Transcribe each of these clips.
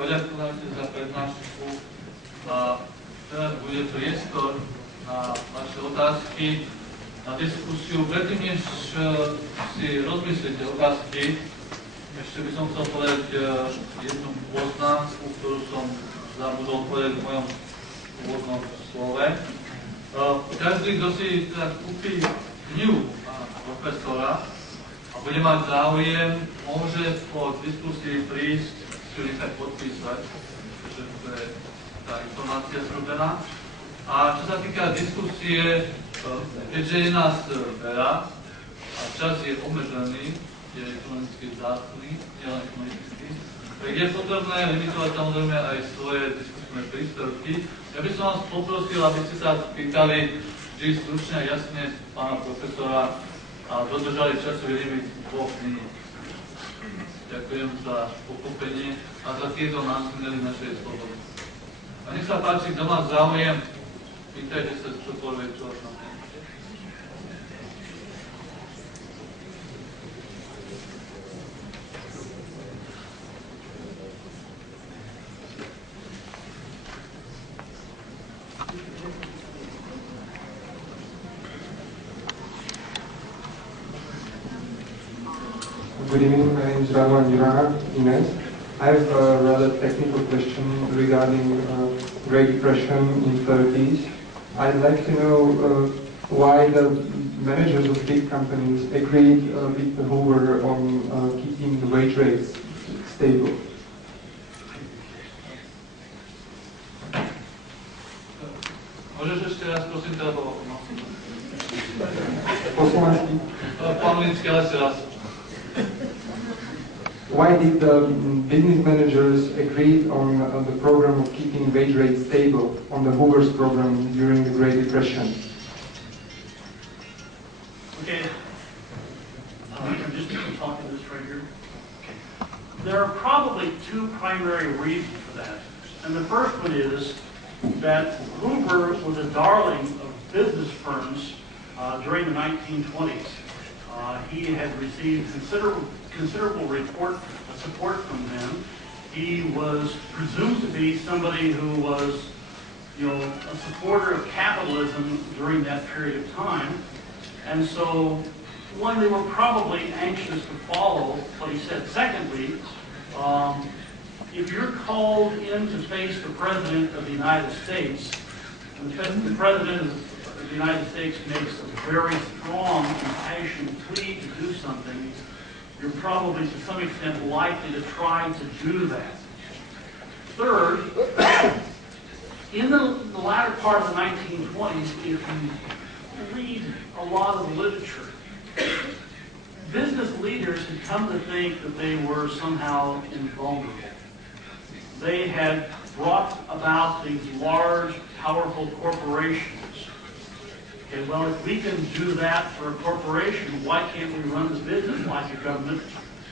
poďakovať za prednášku. Teraz bude priestor na vaše otázky, na diskusiu. Predtým, než si rozmyslíte otázky, ešte by som chcel povedať jednu poznámku, ktorú som zabudol povedať v mojom úvodnom slove. Každý, kto si teda kúpi knihu profesora a bude mať záujem, môže po diskusii prísť, si ju nechať podpísať, pretože to je tá informácia zrobená. A čo sa týka diskusie, keďže je nás veľa a čas je obmedzený, je ekonomicky vzácny, nielen ekonomický, tak je potrebné limitovať samozrejme aj svoje diskusné príspevky. Ja by som vás poprosil, aby ste sa pýtali vždy stručne a jasne pána profesora a dodržali časový limit 2 minút. Ďakujem za pochopenie a za tieto nástrely našej slobody. A nech sa páči, kto má záujem, pýtajte sa čokoľvek, čo vás napadne. Good evening, my name is Radovan Jurana, Ines. I have a rather technical question regarding Great Depression in the 30s. I'd like to know why the managers of big companies agreed with Hoover on keeping the wage rates stable. Môžeš ešte raz, prosím, teda po slovensky? Po anglicky, ale ešte raz. Why did the business managers agree on the program of keeping wage rates stable on the Hoover's program during the Great Depression? Okay, I'm just going to talk to this right here. Okay. There are probably 2 primary reasons for that. And the first one is that Hoover was a darling of business firms during the 1920s. He had received considerable support from them. He was presumed to be somebody who was, a supporter of capitalism during that period of time. And so, one, they were probably anxious to follow what he said. Secondly, if you're called in to face the President of the United States, and the President of the United States makes a very strong and passionate plea to do something, you're probably to some extent likely to try to do that. Third, in the latter part of the 1920s, if you read a lot of the literature, business leaders had come to think that they were somehow invulnerable. They had brought about these large, powerful corporations. Okay, well, if we can do that for a corporation, why can't we run the business like a government,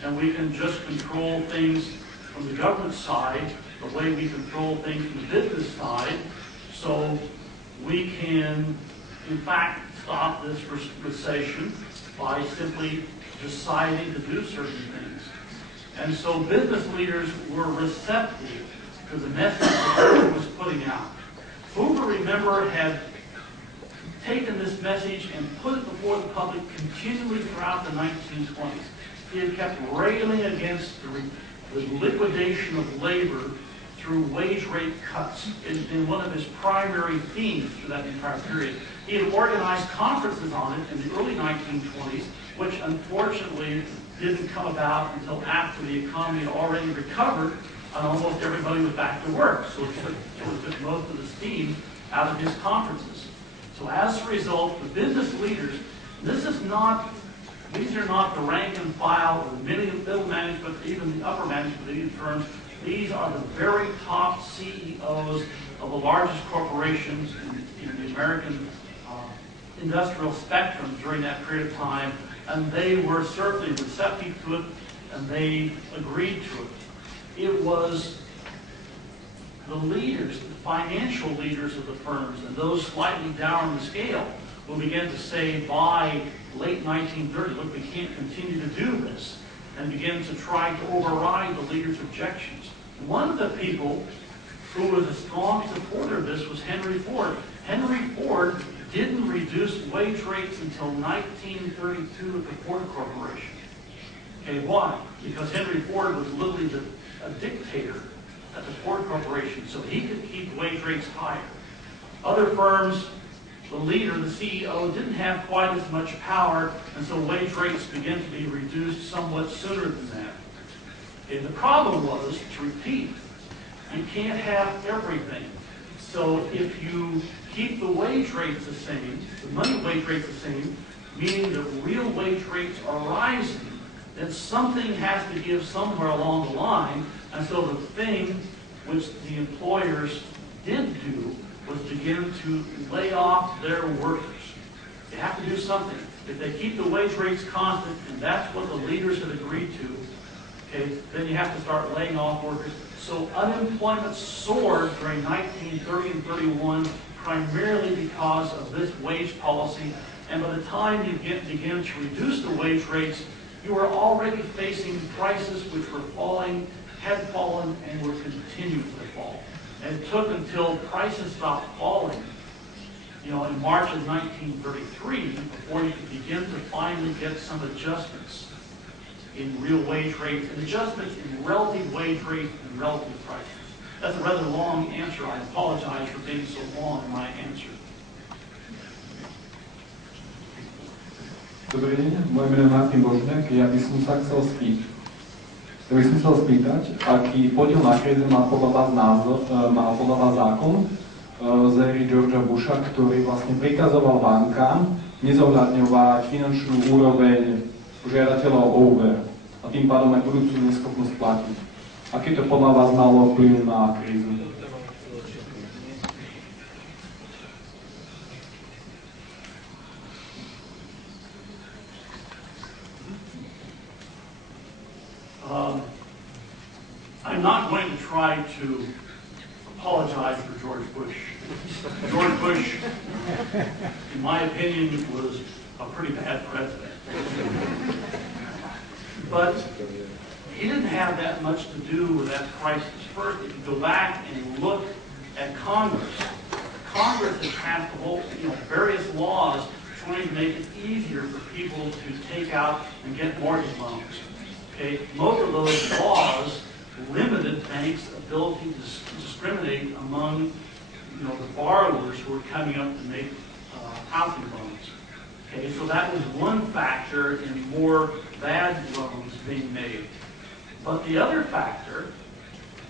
and we can just control things from the government side the way we control things from the business side, so we can, in fact, stop this recession by simply deciding to do certain things. And so business leaders were receptive to the message that Hoover was putting out. Hoover, remember, had taken this message and put it before the public continually throughout the 1920s. He had kept railing against the liquidation of labor through wage rate cuts in one of his primary themes for that entire period. He had organized conferences on it in the early 1920s, which unfortunately didn't come about until after the economy had already recovered and almost everybody was back to work. So it took most of the steam out of his conferences. So as a result, the business leaders, these are not the rank and file or the middle management, even the upper management of these firms. These are the very top CEOs of the largest corporations in the American industrial spectrum during that period of time, and they were certainly receptive to it, and they agreed to it. It was the leaders, the financial leaders of the firms, and those slightly down the scale who began to say by late 1930, look, we can't continue to do this, and begin to try to override the leaders' objections. One of the people who was a strong supporter of this was Henry Ford. Henry Ford didn't reduce wage rates until 1932 at the Ford Corporation. Okay, why? Because Henry Ford was literally a dictator at the Ford Corporation, so he could keep wage rates higher. Other firms, the leader, the CEO, didn't have quite as much power, and so wage rates began to be reduced somewhat sooner than that. And the problem was, to repeat, you can't have everything. So if you keep the wage rates the same, the money wage rates the same, meaning the real wage rates are rising, then something has to give somewhere along the line. And so the thing which the employers did do was begin to lay off their workers. They have to do something. If they keep the wage rates constant, and that's what the leaders have agreed to, okay, then you have to start laying off workers. So unemployment soared during 1930 and 31, primarily because of this wage policy. And by the time you begin to reduce the wage rates, you were already facing prices which were falling, had fallen, and were continuing to fall. And it took until prices stopped falling, in March of 1933, before you could begin to finally get some adjustments in real wage rates, and adjustments in relative wage rate and relative prices. That's a rather long answer. I apologize for being so long in my answer. Dobrý deň, moje meno je Martin Božňák. Ja by som sa chcel spýtať, aký podiel na kríze má podľa vás zákon z éry Georgea Busha, ktorý vlastne prikazoval bankám nezohľadňovať finančnú úroveň žiadateľov o úver a tým pádom aj budúcu neschopnosť platiť. Aký to podľa vás malo vplyv na krízu? I'm not going to try to apologize for George Bush. George Bush, in my opinion, was a pretty bad president. But he didn't have that much to do with that crisis. First, if you go back and look at Congress, Congress has passed various laws trying to make it easier for people to take out and get mortgage loans. Okay, most of those laws limited banks' ability to discriminate among, the borrowers who were coming up to make housing loans. Okay, so that was one factor in more bad loans being made. But the other factor,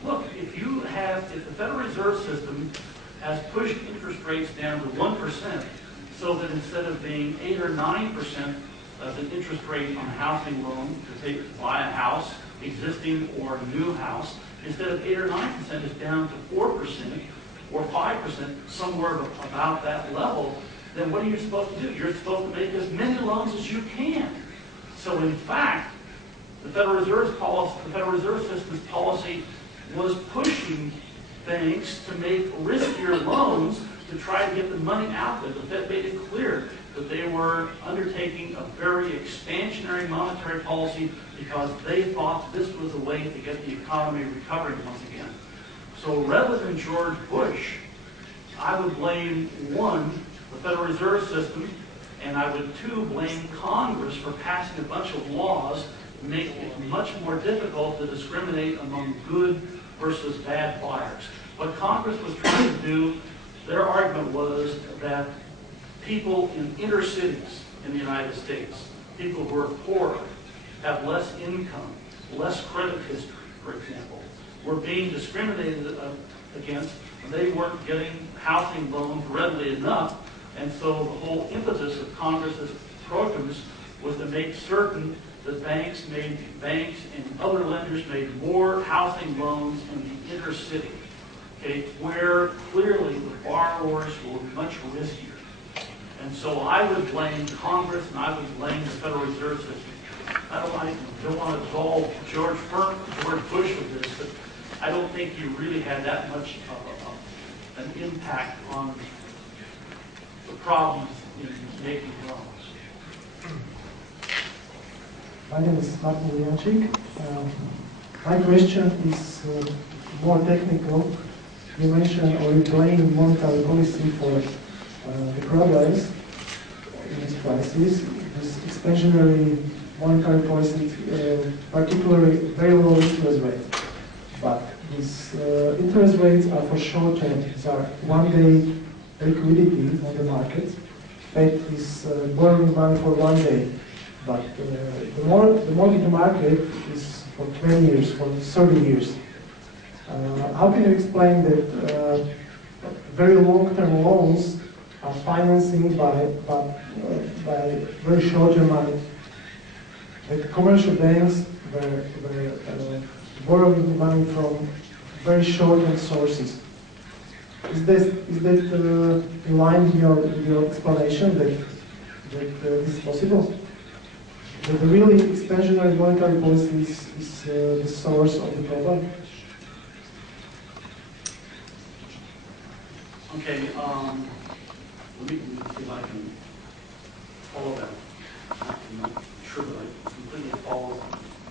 look, if the Federal Reserve System has pushed interest rates down to 1%, so that instead of being 8 or 9% of the interest rate on a housing loan to buy a house, existing or a new house, instead of 8 or 9%, is down to 4% or 5%, somewhere about that level, then what are you supposed to do? You're supposed to make as many loans as you can. So in fact, the Federal Reserve System's policy was pushing banks to make riskier loans to try to get the money out there. The Fed made it clear that they were undertaking a very expansionary monetary policy because they thought this was a way to get the economy recovering once again. So rather than George Bush, I would blame, one, the Federal Reserve System, and I would, two, blame Congress for passing a bunch of laws to make it much more difficult to discriminate among good versus bad buyers. What Congress was trying to do, their argument was that people in inner cities in the United States, people who are poorer, have less income, less credit history, for example, were being discriminated against. They weren't getting housing loans readily enough, and so the whole impetus of Congress's programs was to make certain that banks and other lenders made more housing loans in the inner city, okay, where clearly the borrowers were much riskier. And so I would blame Congress and I would blame the Federal Reserve System. I don't want to absolve George Bush with this, but I don't think he really had that much of an impact on the problems in making loans. My name is Martin Jančík. My question is more technical, you mentioned or you blame monetary policy for the problems in this crisis. This expansionary monetary policy, particularly very low interest rates. But these interest rates are for short term. These are one-day liquidity on the market. Fed is borrowing money for 1 day. But the mortgage market is for 20 years, for 30 years. How can you explain that very long-term loans are financing by very short-term money? That commercial banks were borrowing money from very short-term sources. Is that in line with your explanation that this is possible? That the really expansionary monetary policy is the source of the problem? Okay, let me see if I can follow that. I'm not sure that I completely follow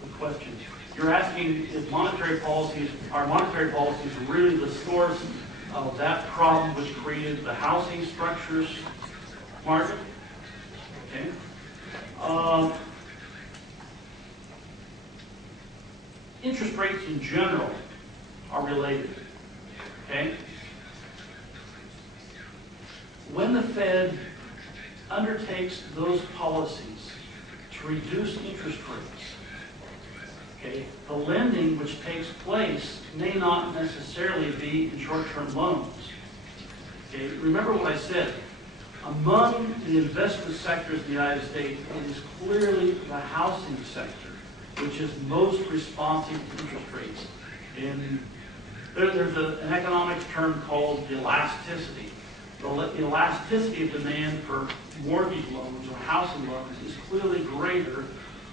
the question. You're asking, are monetary policies really the source of that problem which created the housing structures market? Okay. Interest rates in general are related. Okay. When the Fed undertakes those policies to reduce interest rates, okay, the lending which takes place may not necessarily be in short-term loans. Okay, remember what I said. Among the investment sectors in the United States, it is clearly the housing sector which is most responsive to interest rates. There's an economics term called elasticity. The elasticity of demand for mortgage loans or housing loans is clearly greater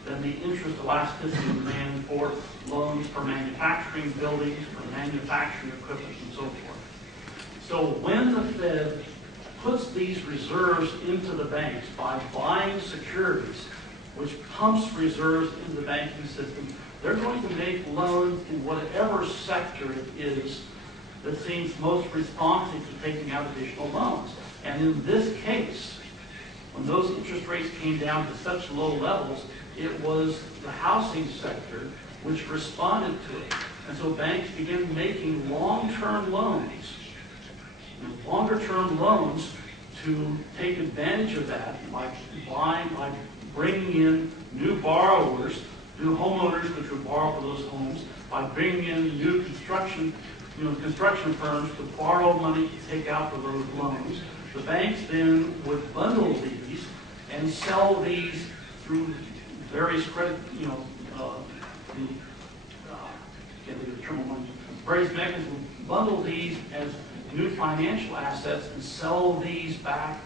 than the interest elasticity of demand for loans for manufacturing buildings, for manufacturing equipment, and so forth. So when the Fed puts these reserves into the banks by buying securities, which pumps reserves into the banking system, they're going to make loans in whatever sector it is that seems most responsive to taking out additional loans. And in this case, when those interest rates came down to such low levels, it was the housing sector which responded to it. And so banks began making long-term loans, longer-term loans to take advantage of that by bringing in new borrowers, new homeowners which would borrow for those homes, by bringing in new construction firms to borrow money to take out for those loans. The banks then would bundle these and sell these through various credit, various mechanisms would bundle these as new financial assets and sell these back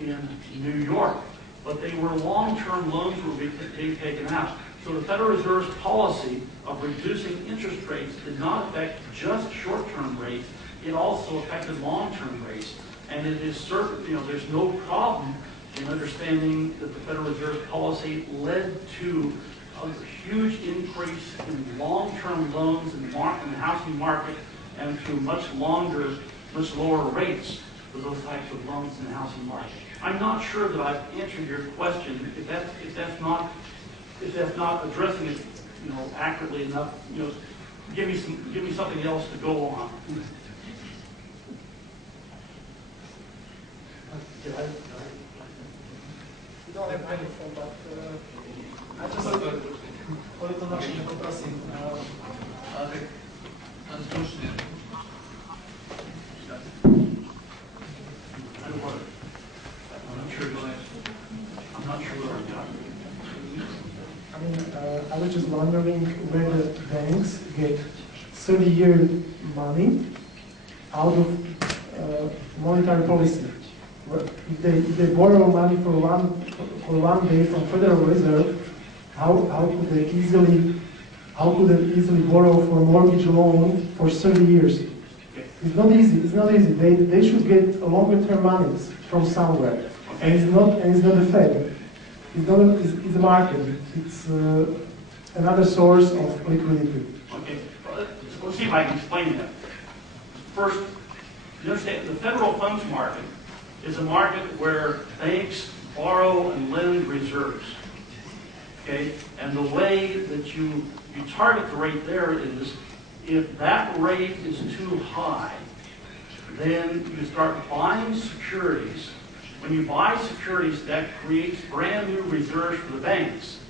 in New York. But they were long-term loans that were being taken out. So the Federal Reserve's policy of reducing interest rates did not affect just short-term rates. It also affected long-term rates. And it is certain, there's no problem in understanding that the Federal Reserve's policy led to a huge increase in long-term loans in the housing market and to much lower rates for those types of loans in the housing market. I'm not sure that I've answered your question. If that's not addressing it, accurately enough, give me something else to go on. I was just wondering whether banks get 30-year money out of monetary policy. If they borrow money for one day from Federal Reserve, how could they easily borrow for a mortgage loan for 30 years? It's not easy. They should get longer-term monies from somewhere, and it's not the Fed. It's the market. It's another source of liquidity. Okay. let's see if I can explain that. First, you understand the federal funds market is a market where banks borrow and lend reserves. Okay? And the way that you target the rate there is if that rate is too high, then you start buying securities. When you buy securities, that creates brand new reserves for the banks.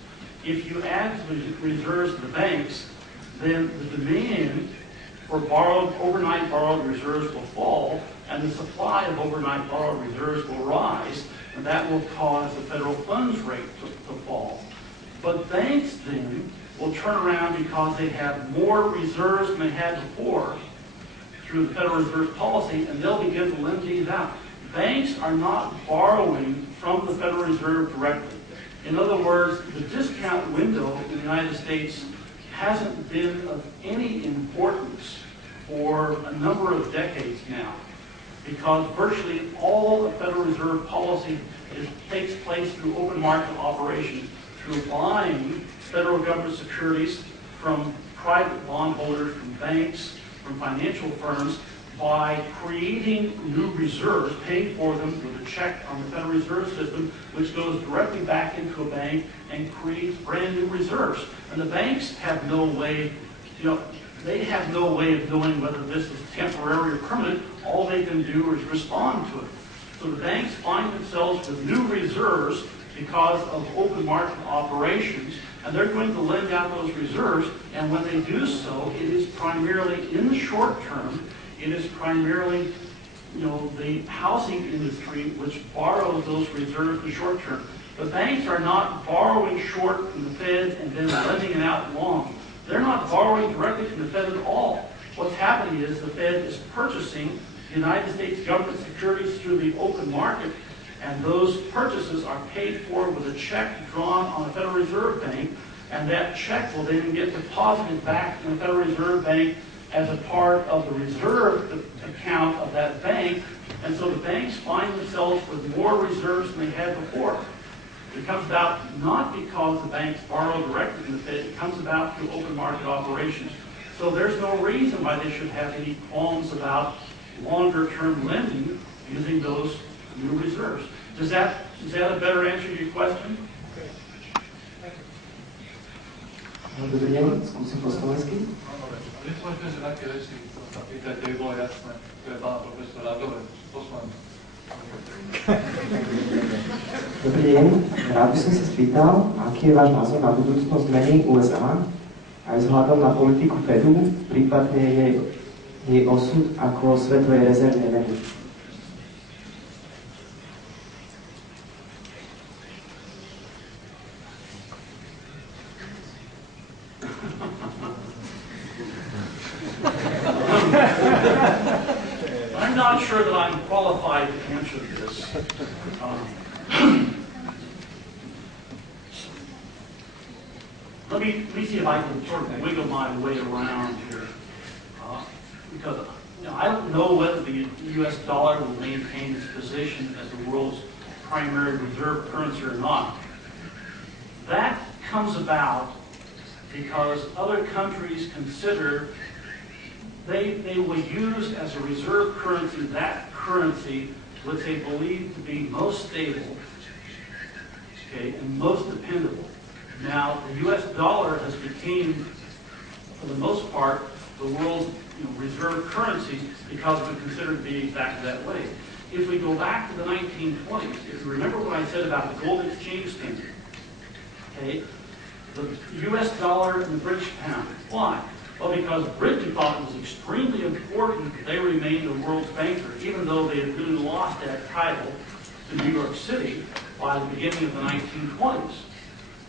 If you add to the reserves of the banks, then the demand for overnight borrowed reserves will fall, and the supply of overnight borrowed reserves will rise, and that will cause the federal funds rate to fall. But banks then will turn around because they have more reserves than they had before through the Federal Reserve policy, and they'll begin to lend these out. Banks are not borrowing from the Federal Reserve directly. In other words, the discount window in the United States hasn't been of any importance for a number of decades now, because virtually all the Federal Reserve policy takes place through open market operations, through buying federal government securities from private bondholders, from banks, from financial firms, by creating new reserves, paying for them with a check on the Federal Reserve System, which goes directly back into a bank and creates brand new reserves. And the banks have no way, they have no way of knowing whether this is temporary or permanent. All they can do is respond to it. So the banks find themselves with new reserves because of open market operations, and they're going to lend out those reserves, and when they do so, it is primarily in the short term. It is primarily, the housing industry which borrows those reserves in the short term. The banks are not borrowing short from the Fed and then lending it out long. They're not borrowing directly from the Fed at all. What's happening is the Fed is purchasing United States government securities through the open market, and those purchases are paid for with a check drawn on the Federal Reserve Bank, and that check will then get deposited back in the Federal Reserve Bank as a part of the reserve account of that bank, and so the banks find themselves with more reserves than they had before. It comes about not because the banks borrow directly from the Fed, it comes about through open market operations. So there's no reason why they should have any qualms about longer-term lending using those new reserves. Is that a better answer to your question? Dobrý deň, skúsim po slovensky. Myslíte, že také veci, čo sa pýtate, by bolo jasné, to je pána profesora. Dobre, poslanec. Dobrý deň, rád by som sa spýtal, aký je váš názor na budúcnosť meny USA aj vzhľadom na politiku Fedu, prípadne jej osud ako svetovej rezervnej meny. I'm not sure that I'm qualified to answer this. Let me see if I can sort of wiggle my way around here. Because I don't know whether the U.S. dollar will maintain its position as the world's primary reserve currency or not. That comes about because other countries consider they will use as a reserve currency that currency which they believe to be most stable, okay, and most dependable. Now, the U.S. dollar has become, for the most part, the world's reserve currency because it was considered to be exactly that way. If we go back to the 1920s, if you remember what I said about the gold exchange standard, okay, the U.S. dollar and the British pound. Why? Well, because Britain thought it was extremely important that they remain the world's banker, even though they had really lost that title to New York City by the beginning of the 1920s.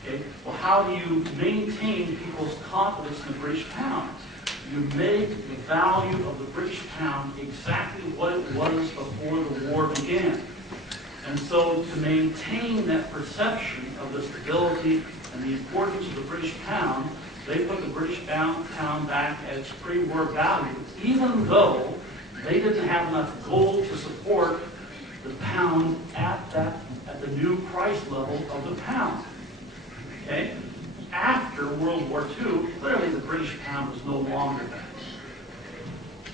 Okay? Well, how do you maintain people's confidence in the British pound? You make the value of the British pound exactly what it was before the war began. And so to maintain that perception of the stability and the importance of the British pound, they put the British pound back at its pre-war value, even though they didn't have enough gold to support the pound at the new price level of the pound. Okay? After World War II, clearly the British pound was no longer that.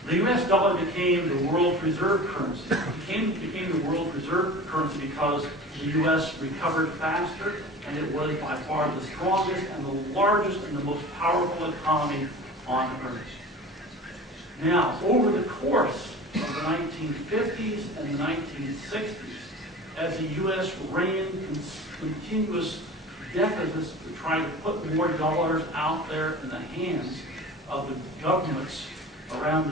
The U.S. dollar became the world's reserve currency. It became the world's reserve currency because the U.S. recovered faster, and it was by far the strongest and the largest and the most powerful economy on earth. Now, over the course of the 1950s and the 1960s, as the U.S. ran continuous deficits to try to put more dollars out there in the hands of the governments around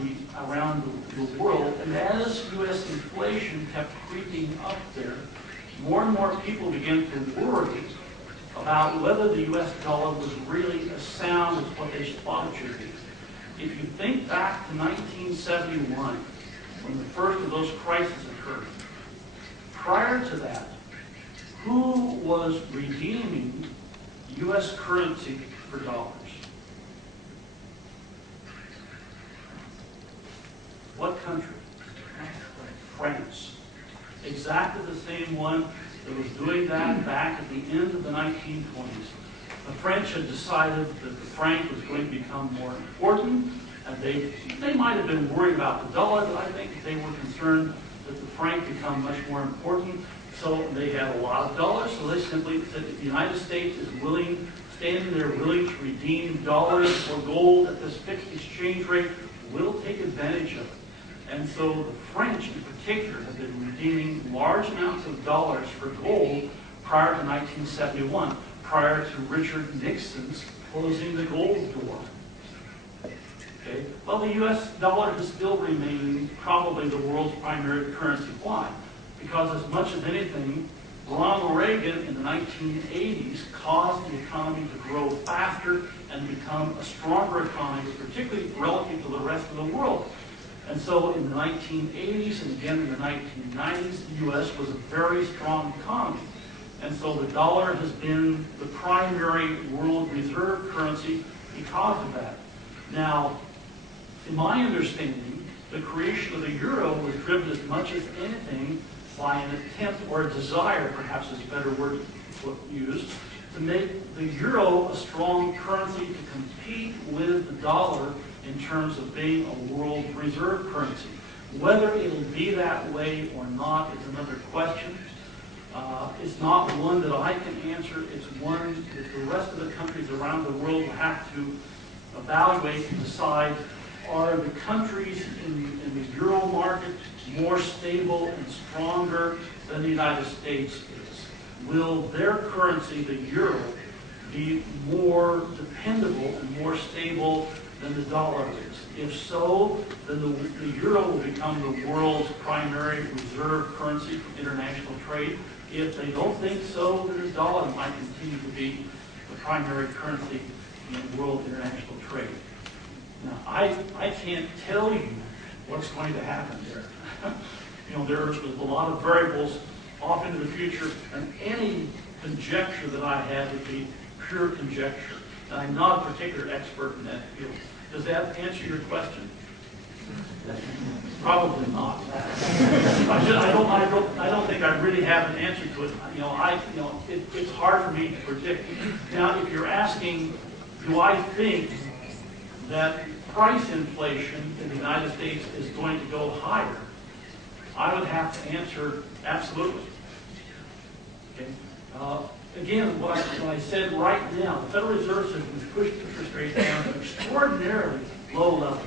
the world, and as U.S. inflation kept creeping up there, more and more people began to worry about whether the U.S. dollar was really as sound as what they thought it should be. If you think back to 1971, when the first of those crises occurred, prior to that, who was redeeming U.S. currency for dollars? What country? France. Exactly the same one that was doing that back at the end of the 1920s. The French had decided that the franc was going to become more important, and they might have been worried about the dollar, but I think they were concerned that the franc become much more important. So they had a lot of dollars, so they simply said if the United States is standing there willing to redeem dollars or gold at this fixed exchange rate, we'll take advantage of it. And so the French in particular have been redeeming large amounts of dollars for gold prior to 1971, prior to Richard Nixon's closing the gold door. Okay? Well, the U.S. dollar has still remained probably the world's primary currency. Why? Because as much as anything, Ronald Reagan in the 1980s caused the economy to grow faster and become a stronger economy, particularly relative to the rest of the world. And so in the 1980s and again in the 1990s, the U.S. was a very strong economy. And so the dollar has been the primary world reserve currency because of that. Now, in my understanding, the creation of the euro was driven as much as anything by an attempt, or a desire, perhaps is a better word to use, to make the euro a strong currency to compete with the dollar in terms of being a world reserve currency. Whether it'll be that way or not is another question. It's not one that I can answer. It's one that the rest of the countries around the world will have to evaluate and decide, are the countries in the euro market more stable and stronger than the United States is? Will their currency, the euro, be more dependable and more stable than the dollar is? If so, then the euro will become the world's primary reserve currency for international trade. If they don't think so, then the dollar might continue to be the primary currency in world international trade. Now, I can't tell you what's going to happen there. There's a lot of variables off into the future, and any conjecture that I have would be pure conjecture. And I'm not a particular expert in that field. Does that answer your question? Probably not. I don't think I really have an answer to it. It's hard for me to predict. Now, if you're asking, do I think that price inflation in the United States is going to go higher, I would have to answer absolutely. Okay. Again, what I said right now, the Federal Reserve System has pushed interest rates down to extraordinarily low levels.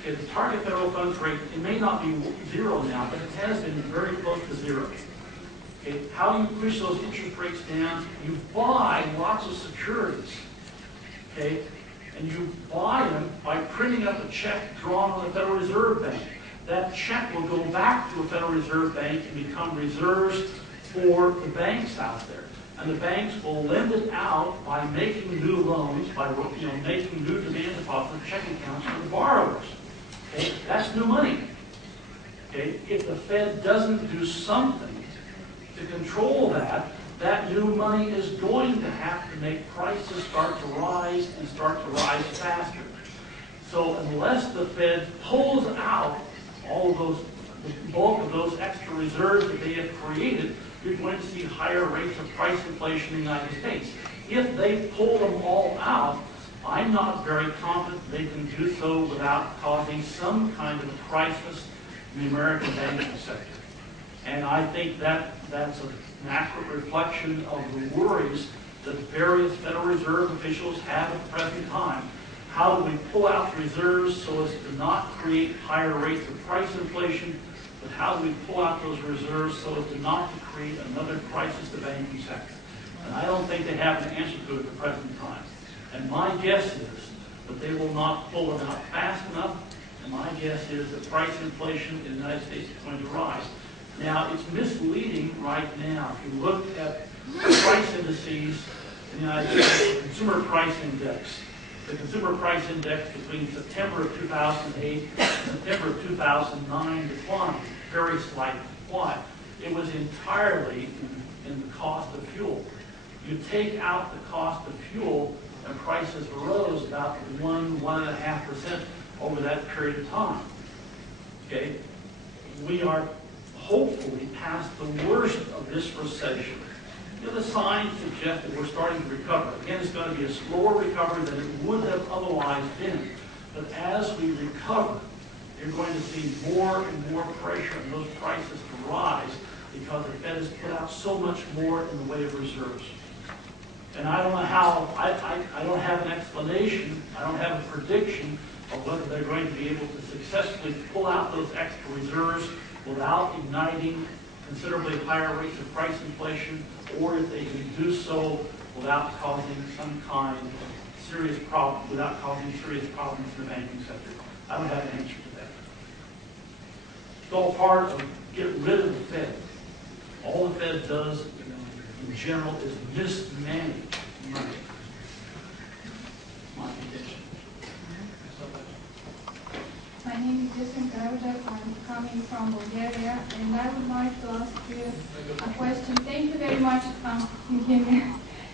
Okay, the target federal funds rate, it may not be zero now, but it has been very close to zero. Okay, how do you push those interest rates down? You buy lots of securities. Okay, and you buy them by printing up a check drawn on the Federal Reserve Bank. That check will go back to a Federal Reserve Bank and become reserves for the banks out there. And the banks will lend it out by making new loans, by making new demand deposit checking accounts for the borrowers. Okay? That's new money. Okay? If the Fed doesn't do something to control that, that new money is going to have to make prices start to rise and start to rise faster. So unless the Fed pulls out all of those, the bulk of those extra reserves that they have created, you're going to see higher rates of price inflation in the United States. If they pull them all out, I'm not very confident they can do so without causing some kind of a crisis in the American banking sector. And I think that's an accurate reflection of the worries that various Federal Reserve officials have at the present time. How do we pull out reserves so as to not create higher rates of price inflation, but how do we pull out those reserves so as to not to create another crisis in the banking sector? And I don't think they have an answer to it at the present time. And my guess is that they will not pull them out fast enough, and my guess is that price inflation in the United States is going to rise. Now, it's misleading right now. If you look at price indices in the United States, the Consumer Price Index. The Consumer Price Index between September of 2008 and September of 2009 declined very slightly. Why? It was entirely in the cost of fuel. You take out the cost of fuel, and prices rose about 1.5% over that period of time. Okay? We are hopefully past the worst of this recession. You know, the signs suggest that we're starting to recover. Again, it's going to be a slower recovery than it would have otherwise been. But as we recover, you're going to see more and more pressure on those prices to rise because the Fed has put out so much more in the way of reserves. And I don't know how, I don't have an explanation, I don't have a prediction of whether they're going to be able to successfully pull out those extra reserves without igniting considerably higher rates of price inflation, or if they can do so without causing some kind of serious problem, without causing serious problems in the banking sector. I don't have an answer to that. It's all part of get rid of the Fed. All the Fed does in general is mismanage money. My condition. My name is Jessica. I'm coming from Bulgaria, and I would like to ask you a question. Thank you very much.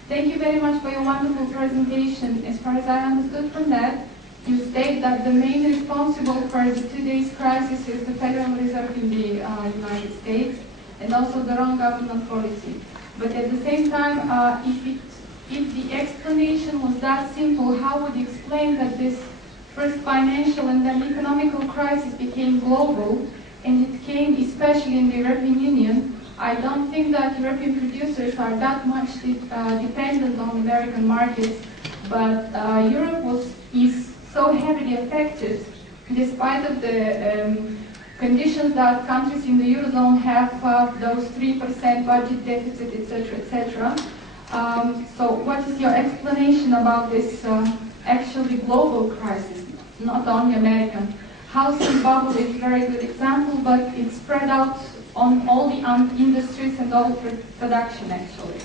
Thank you very much for your wonderful presentation. As far as I understood from that, you state that the main responsible for today's crisis is the Federal Reserve in the United States, and also the wrong government policy. But at the same time, if the explanation was that simple, how would you explain that this first financial and then economical crisis became global, and it came especially in the European Union? I don't think that European producers are that much dependent on American markets, but Europe is so heavily affected, despite of the conditions that countries in the Eurozone have those 3% budget deficit, etc., etc. So what is your explanation about this actually global crisis, not only American? Housing bubble is a very good example, but it's spread out on all the industries and all production, actually.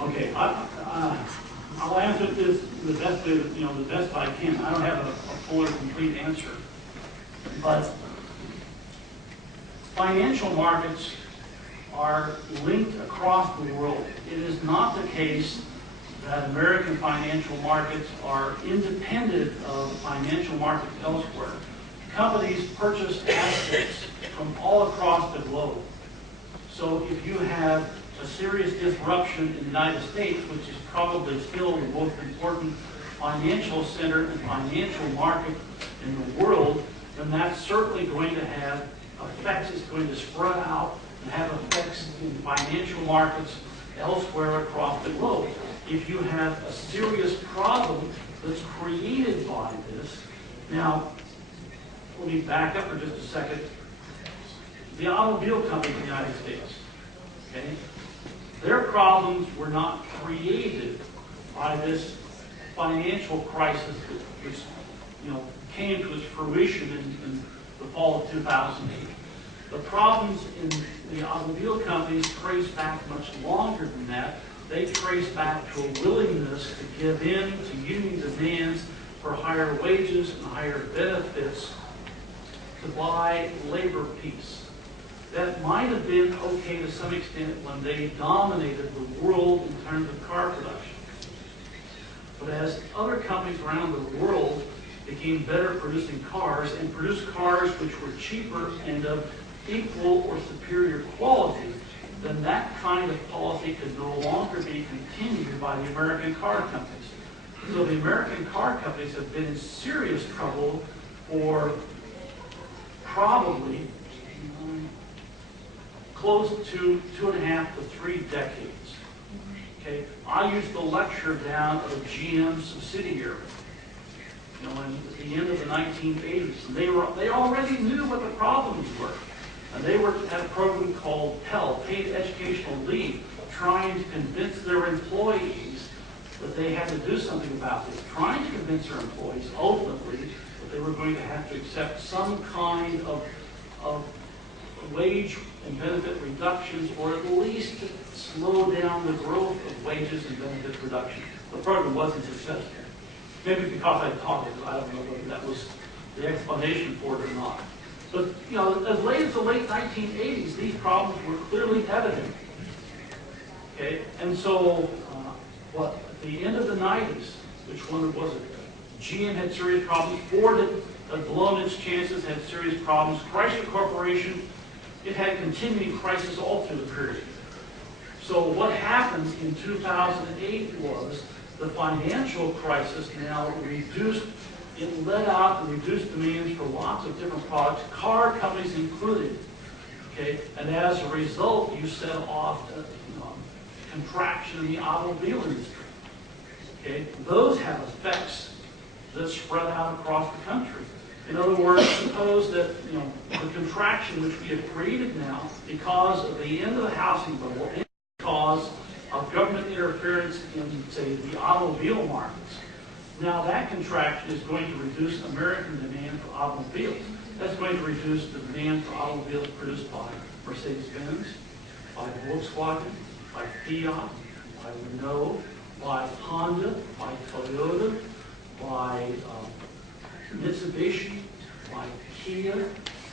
Okay, I'll answer this the best I can. I don't have a full or complete answer, but financial markets are linked across the world. It is not the case that American financial markets are independent of financial markets elsewhere. Companies purchase assets from all across the globe. So if you have a serious disruption in the United States, which is probably still the most important financial center and financial market in the world, then that's certainly going to have effects. It's going to spread out and have effects in financial markets elsewhere across the globe. If you have a serious problem that's created by this, now, let me back up for just a second. The automobile company in the United States, okay, their problems were not created by this financial crisis which came to its fruition in the fall of 2008. The problems in the automobile companies trace back much longer than that. They trace back to a willingness to give in to union demands for higher wages and higher benefits to buy labor peace. That might have been okay to some extent when they dominated the world in terms of car production. But as other companies around the world became better producing cars and produced cars which were cheaper and of equal or superior quality, then that kind of policy could no longer be continued by the American car companies. So the American car companies have been in serious trouble for probably close to 2.5 to 3 decades. Okay, I used to lecture down at a GM subsidiary, you know, at the end of the 1980s. And they already knew what the problems were. And they had a program called PEL, Paid Educational Leave, trying to convince their employees that they had to do something about this, trying to convince their employees ultimately that they were going to have to accept some kind of wage and benefit reductions, or at least slow down the growth of wages and benefit reductions. The program wasn't successful. Maybe because I taught it, I don't know whether that was the explanation for it or not. But, you know, as late as the late 1980s, these problems were clearly evident. Okay, and so, at the end of the 90s, which one was it? GM had serious problems. Ford had blown its chances, had serious problems. Chrysler Corporation, it had continuing crisis all through the period. So what happened in 2008 was the financial crisis now reduced, it let out and reduced demands for lots of different products, car companies included. Okay, and as a result, you set off contraction in the automobile industry. Okay, those have effects that spread out across the country. In other words, suppose that the contraction which we have created now because of the end of the housing bubble and because of government interference in, say, the automobile markets. Now that contraction is going to reduce American demand for automobiles. That's going to reduce the demand for automobiles produced by Mercedes-Benz, by Volkswagen, by Fiat, by Renault, by Honda, by Toyota, by Mitsubishi, by Kia,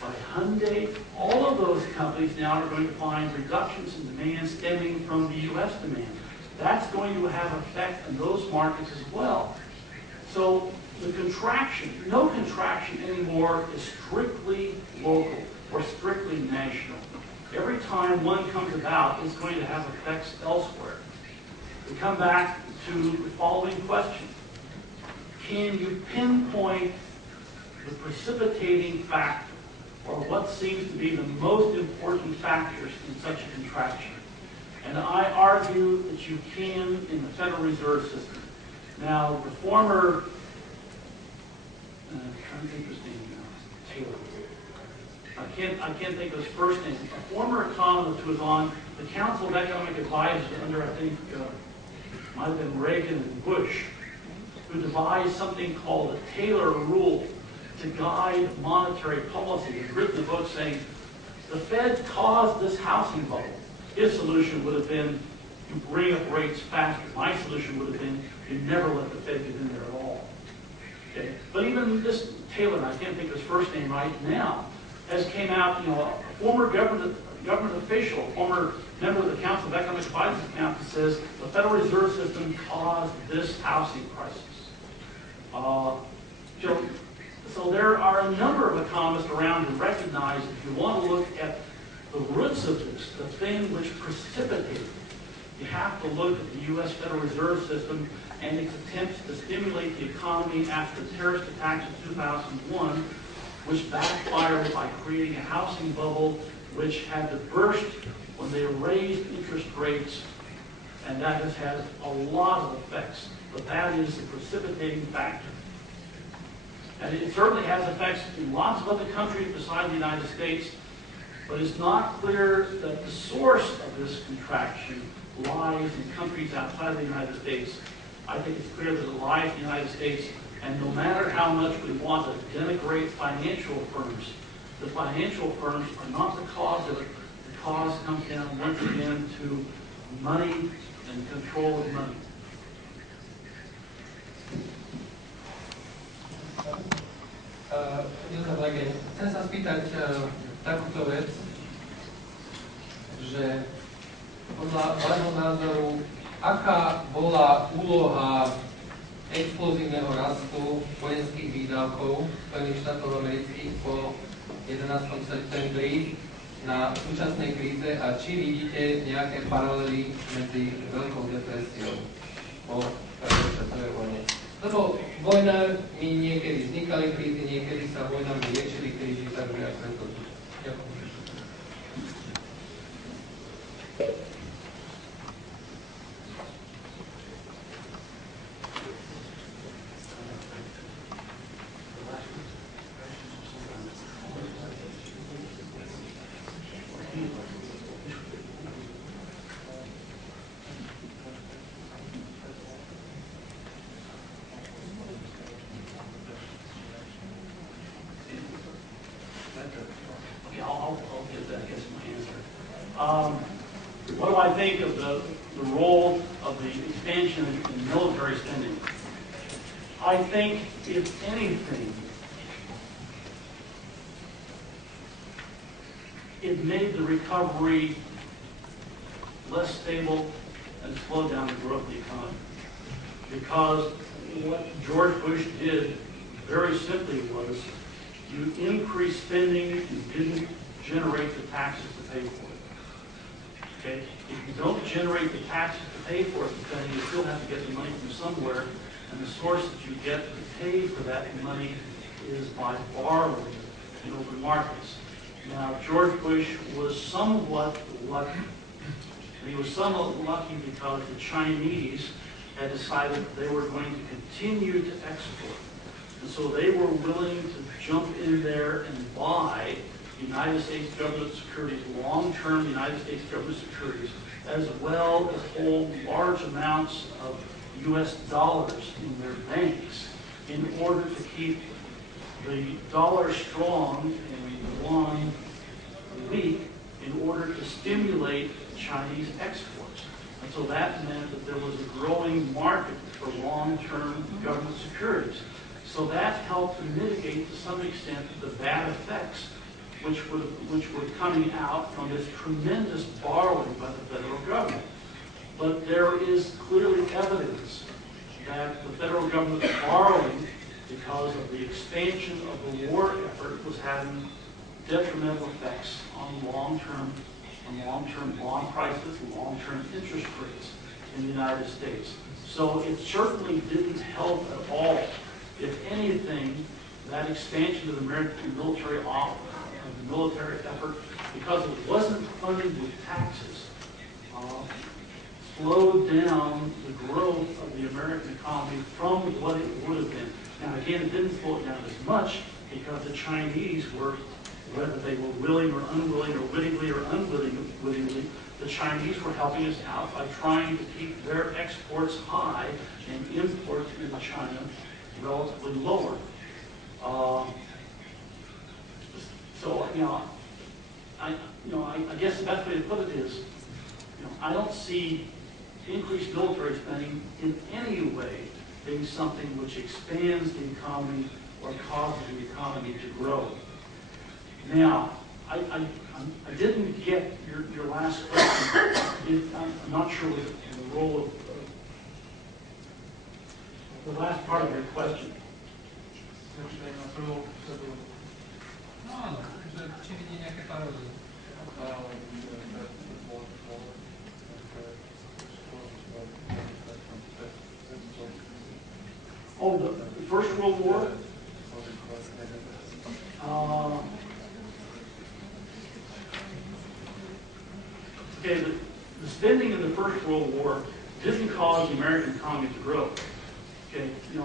by Hyundai. All of those companies now are going to find reductions in demand stemming from the U.S. demand. That's going to have effect in those markets as well. So the contraction, no contraction anymore is strictly local or strictly national. Every time one comes about, it's going to have effects elsewhere. We come back to the following question. Can you pinpoint the precipitating factor, or what seems to be the most important factors in such a contraction? And I argue that you can in the Federal Reserve System. Now, the former, I'm trying to think of his name now, Taylor. I can't think of his first name. A former economist who was on the Council of Economic Advisors under, I think, might have been Reagan and Bush, who devised something called the Taylor Rule to guide monetary policy. He's written a book saying, the Fed caused this housing bubble. His solution would have been, you bring up rates faster. My solution would have been, you never let the Fed get in there at all. Okay? But even this Taylor, I can't think of his first name right now, has came out, a former government official, former member of the Council of Economic Advisors Council says the Federal Reserve System caused this housing crisis. So there are a number of economists around who recognize if you want to look at the roots of this, the thing which precipitated it, you have to look at the U.S. Federal Reserve System and its attempts to stimulate the economy after the terrorist attacks of 2001, which backfired by creating a housing bubble which had to burst when they raised interest rates, and that has had a lot of effects. But that is the precipitating factor. And it certainly has effects in lots of other countries besides the United States, but it's not clear that the source of this contraction lies in countries outside the United States. I think it's clear that it lies in the United States, and no matter how much we want to denigrate financial firms, the financial firms are not the cause of it. The cause comes down once again to money and control of money. Chcem sa spýtať takúto vec, že podľa vášho názoru, aká bola úloha explozívneho rastu vojenských výdavkov Spojených štátov amerických po 11. septembri na súčasnej kríze a či vidíte nejaké paralely medzi Veľkou depresiou po prvej svetovej vojne? vojnami niekedy vznikali krízy, niekedy sa vojnami liečili krízy, takže ja som to ďakujem. I'll give that, I guess, my answer. What do I think of the role of the expansion in military spending? I think, if anything, it made the recovery less stable and slowed down the growth of the economy. Because what George Bush did very simply was you increase spending, you didn't generate the taxes to pay for it. Okay? If you don't generate the taxes to pay for it, then you still have to get the money from somewhere, and the source that you get to pay for that money is by borrowing in open markets. Now, George Bush was somewhat lucky. And he was somewhat lucky because the Chinese had decided that they were going to continue to export. And so they were willing to jump in there and buy United States government securities, long-term United States government securities, as well as hold large amounts of U.S. dollars in their banks in order to keep the dollar strong and the yuan weak in order to stimulate Chinese exports. And so that meant that there was a growing market for long-term government securities. So that helped to mitigate to some extent the bad effects which were coming out from this tremendous borrowing by the federal government. But there is clearly evidence that the federal government's borrowing, because of the expansion of the war effort, was having detrimental effects on long-term bond prices and long-term interest rates in the United States. So it certainly didn't help at all. If anything, that expansion of the American military effort, because it wasn't funded with taxes, slowed down the growth of the American economy from what it would have been. Now again, it didn't slow it down as much because the Chinese were, whether they were willing or unwilling, or wittingly or unwittingly, the Chinese were helping us out by trying to keep their exports high and imports into China relatively lower. So, I guess the best way to put it is, I don't see increased military spending in any way being something which expands the economy or causes the economy to grow. Now, I didn't get your last question. I'm not sure what the role of the last part of your question. Či vidí nejaké paralely? Oh, the First World War? Okay, the spending in the First World War didn't cause the American economy to grow. Okay, the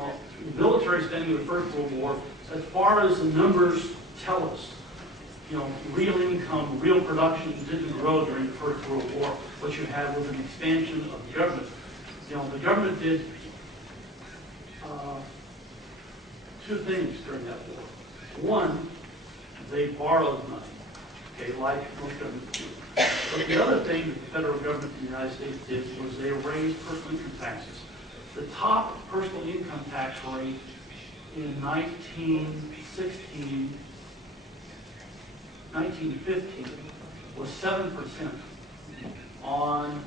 military spending of the First World War, as far as the numbers tell us, real income, real production didn't grow during the First World War. What you had was an expansion of the government. The government did two things during that war. One, they borrowed money, okay, like most governments do. But the other thing that the federal government in the United States did was they raised personal income taxes. The top personal income tax rate in 1915 was 7% on,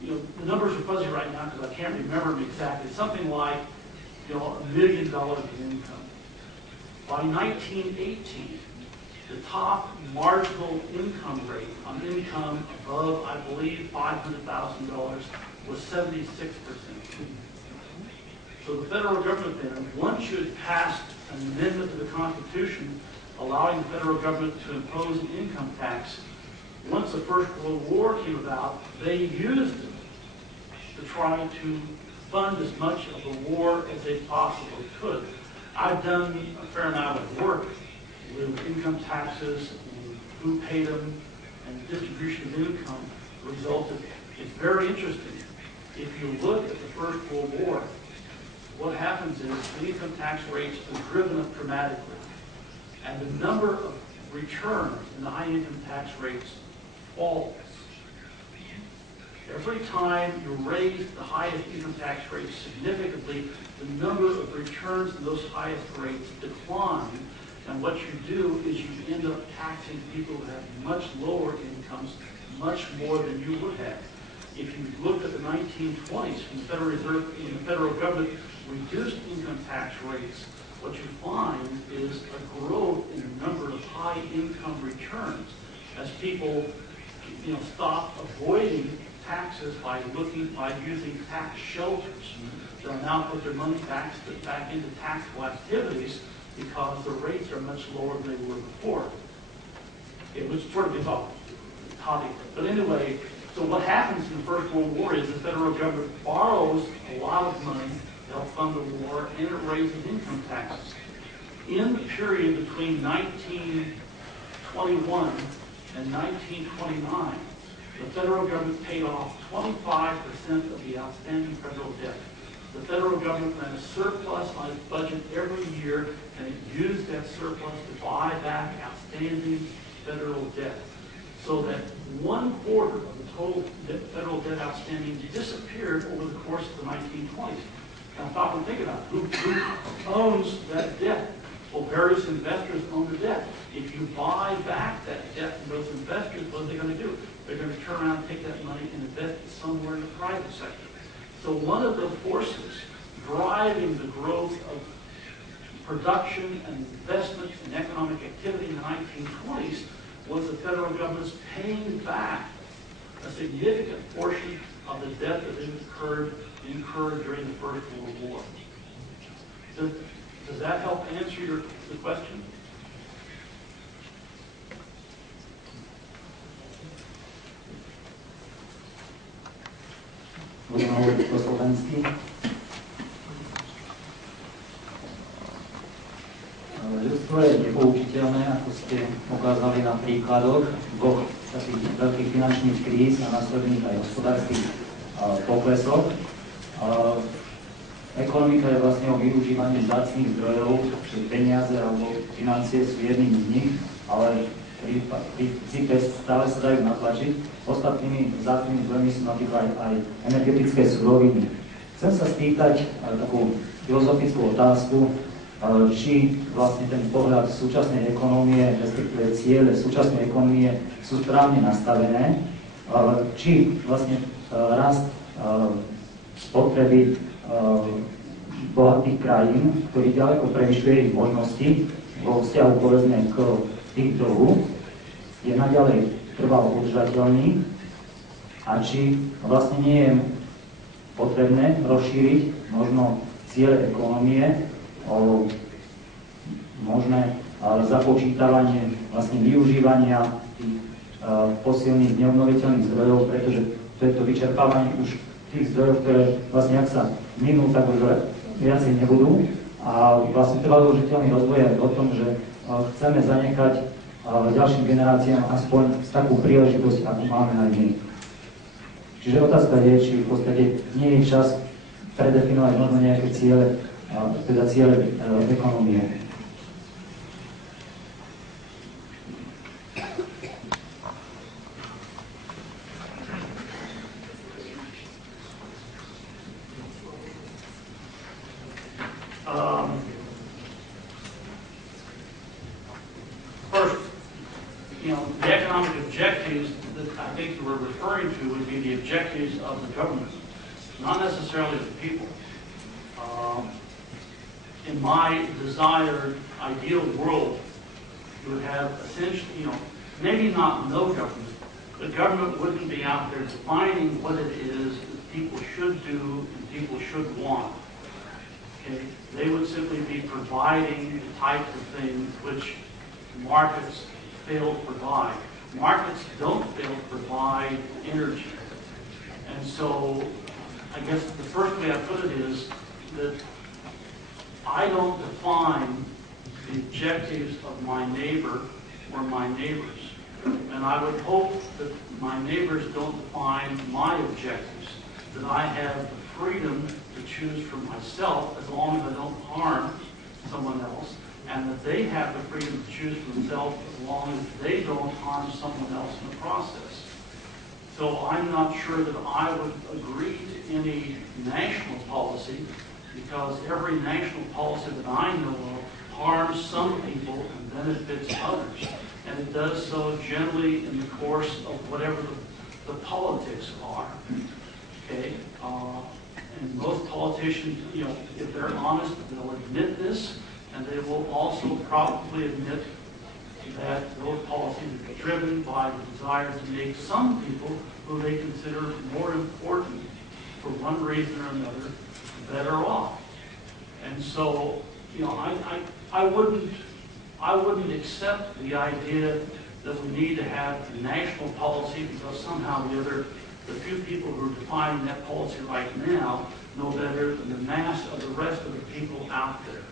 the numbers are fuzzy right now because I can't remember them exactly. Something like, $1 million in income. By 1918, the top marginal income rate on income above, I believe, $500,000 was 76%. So the federal government then, once you had passed an amendment to the Constitution allowing the federal government to impose an income tax, once the First World War came about, they used it to try to fund as much of the war as they possibly could. I've done a fair amount of work with income taxes and who paid them and distribution of income resulted. It's very interesting. If you look at the First World War, what happens is the income tax rates are driven up dramatically. And the number of returns in the high income tax rates falls. Every time you raise the highest income tax rates significantly, the number of returns in those highest rates decline. And what you do is you end up taxing people who have much lower incomes much more than you would have. If you look at the 1920s, when the Federal Reserve and the federal government reduced income tax rates, what you find is a growth in the number of high income returns as people stop avoiding taxes by using tax shelters. They'll now put their money back into taxable activities because the rates are much lower than they were before. It was sort of a topic. But anyway, so what happens in the First World War is the federal government borrows a lot of money to help fund the war, and it raises income taxes. In the period between 1921 and 1929, the federal government paid off 25% of the outstanding federal debt. The federal government ran a surplus on its budget every year, and it used that surplus to buy back outstanding federal debt. So that 1/4 of the total federal debt outstanding disappeared over the course of the 1920s. Now stop and think about it. Who owns that debt? Well, various investors own the debt. If you buy back that debt from those investors, what are they going to do? They're going to turn around and take that money and invest it somewhere in the private sector. So one of the forces driving the growth of production and investment and economic activity in the 1920s was the federal government's paying back a significant portion of the debt that it incurred during the First World War. Does that help answer the question? Budem hovoriť po slovensky. Ľudstvo je nepoučiteľné, ako ste ukázali na príkladoch dvoch takých veľkých finančných kríz a následných aj hospodárskych poklesoch. Ekonomika je vlastne o využívaní vzácnych zdrojov, že peniaze alebo financie sú jedným z nich, ale pri princípe stále sa dajú natlačiť. Ostatnými vzácnymi zdrojmi sú napríklad aj energetické suroviny. Chcem sa spýtať takú filozofickú otázku, či vlastne ten pohľad súčasnej ekonomie, respektíve ciele súčasnej ekonomie sú správne nastavené, či vlastne rast spotreby bohatých krajín, ktorý ďaleko prevyšuje ich možnosti vo vzťahu povedzme k ich dlhu, je naďalej trvalo udržateľný a či vlastne nie je potrebné rozšíriť možno ciele ekonomie o možné započítavanie vlastne využívania tých fosilných neobnoviteľných zdrojov, pretože to je to vyčerpávanie už tých zdrojov, ktoré vlastne ak sa minú, tak už viacej nebudú. A vlastne trvalo udržateľný rozvoj je o tom, že chceme zanechať ďalším generáciám aspoň takú príležitosť, ako máme aj my. Čiže otázka je, či v podstate nie je čas predefinovať možno nejaké ciele, teda ciele ekonomie. First, the economic objectives that I think you were referring to would be the objectives of the government, not necessarily the people. In my desired ideal world, you would have essentially, maybe not no government, but government wouldn't be out there defining what it is that people should do and people should want. Okay? They would simply be providing the type of things which markets fail to provide. Markets don't fail to provide energy. And so I guess the first way I put it is that I don't define the objectives of my neighbor or my neighbors. And I would hope that my neighbors don't define my objectives, that I have the freedom to choose for myself as long as I don't harm someone else, and that they have the freedom to choose for themselves as long as they don't harm someone else in the process. So I'm not sure that I would agree to any national policy, because every national policy that I know of harms some people and benefits others. And it does so generally in the course of whatever the politics are. Okay? And most politicians, you know, if they're honest, they'll admit this, and they will also probably admit that those policies are driven by the desire to make some people who they consider more important for one reason or another better off. And so, you know, I wouldn't accept the idea that we need to have a national policy because somehow or the other, the few people who are defining that policy right now know better than the mass of the rest of the people out there.